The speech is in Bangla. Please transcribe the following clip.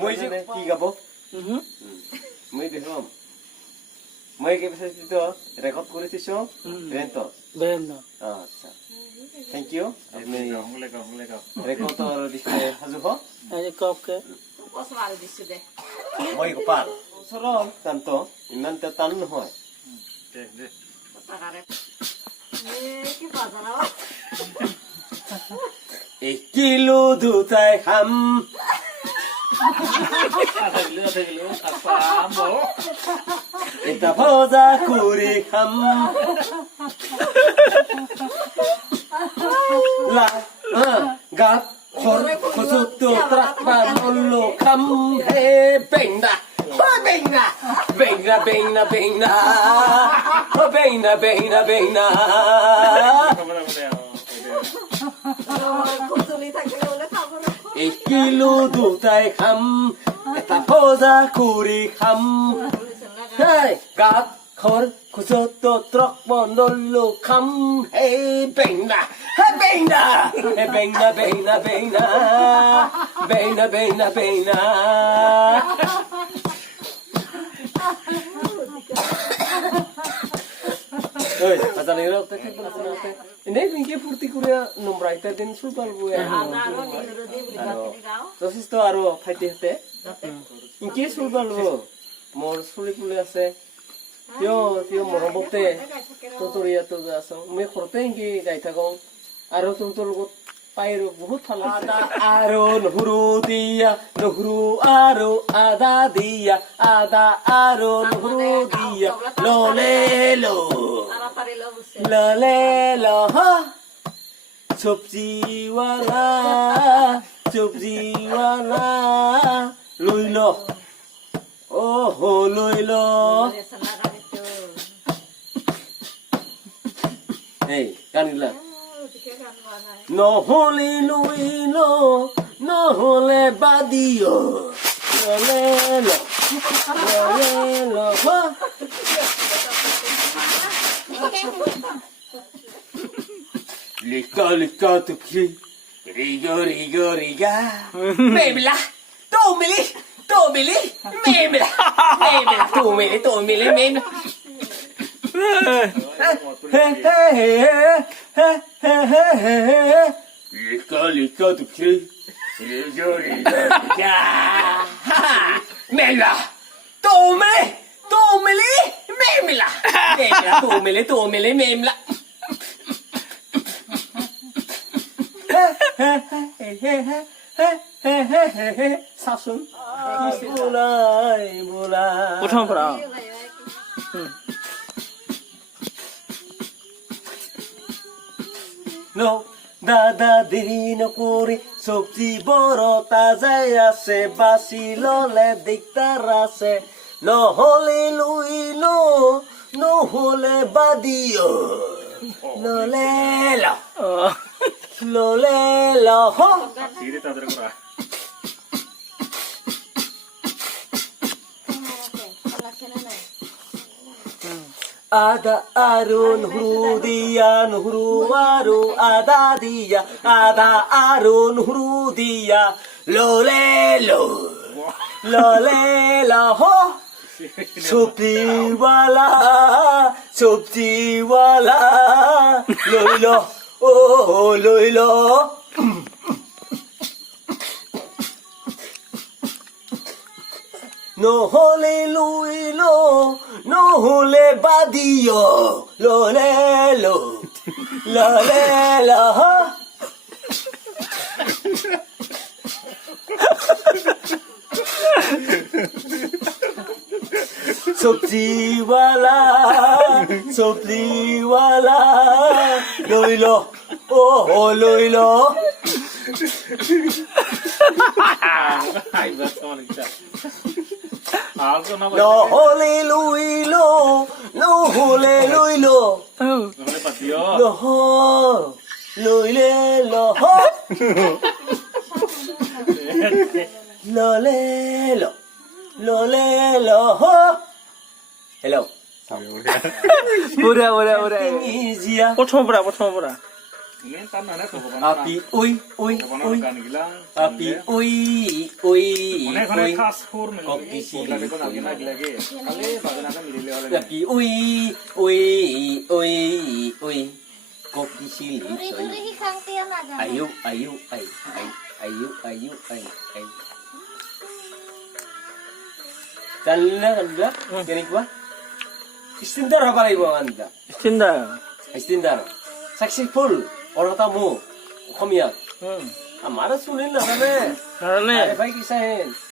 মই যে কি গাব মই দেখলাম মই কি বলছিস তো রেকর্ড করেছিস বেন তো আচ্ছা থ্যাংক ইউ আপনি রেকর্ড আর দিছে হাজু হ আরে ককে পছমাল দিছে দে মই গোপাল সরল কান্ত ইমান তে টান নহয় তাকারে কি বাজানা এক কিলো দুটাই খাম এটা ভজা করে খাম লা গাত খর খসুত ট্রাকবা নল্লো খাম হে বেংনা বেংনা বেংনা বেংনা বেংনা বেংনা বেংনা বেংনা কুতুলি থাকলে বলে খাবো না এক কিলো দুটাই খাম এটা ভজা করে খাম hey গাত খর খসুত ট্রাকবা নল্লো খাম হে বেংনা বেংনা বেংনা বেংনা বেংনা বেংনা বেংনা বেংনা ওই আজান এর তো ঠিক বলছ না নেই বিকে ফুর্তি করে নম্রাইতা দিন সুপাল বুয়া তো আরো ফাইতে হতে ইনকে সুপাল মোর সুলি পুলে আছে তিও মরবতে তোতরিয়া তো আছো মই খরতে ইনকে গাই থাকো আরো তোর লগত পাইরো বহুত ভাল আরো নহরু দিয়া নহরু আরো আদা দিয়া আদা আরো নহরু দিয়া ললে লো ললে লো সবজিওয়ালা লইল ও হো লইল এই গানগুলা নহলে লইল নহলে বাদিও ললে লো লিকা লিকা তুকি রিগো রিগো রিগা মেমলা তোমিলি মেমলা তোমিলি মেমলা লিকা লিকা তুকি রিগো রিগো রিগা মেমলা তোমিলি মেমলা তোমিলি মেমলা শাসন বোলাই প্রথম পড়া নো দাদা দেরি নকরি সবজি বড় তাজাই আছে বাসি ললে দিকদার আছে নহলে লইল নহলে বাদিও ললে ললে লহ আদা আরো নহরু দিয়া নহরু আরো আদা দিয়া আদা আরো নহরু দিয়া ললে লো ললে লহ সবজিওয়ালা লইল ও লইল নহলে লইল নহলে বাদিও ললে লো ললে লহ সবজিওয়ালা লইল ও লইল নহলে লইল নহলে লইল লহ লইলে লহ ললে ললে লহ হেল্ল' বঢ়িয়া প্ৰথম পৰা Ini tan mana Bhagavan Api oi oi Bhagavan oi. গান গিলাং Api oi oi মনে করে oi. খাস সুর মিলে Kopi sili. লাগে কোন আগে না লাগে খালি বাজনাটা মিলিলে হলে Api oi oi oi oi. Kopi sili. Duri-duri hikang tiyan aja. Ayo ayo ay ay ayo ayo ay ay. Kanila kanila kenik ba? Istindar apa lagi bang anda? Istinda. Istindar. Successful orang tamu. Komiat. Amara sunin lah kan? Karena Ada baik kisahin.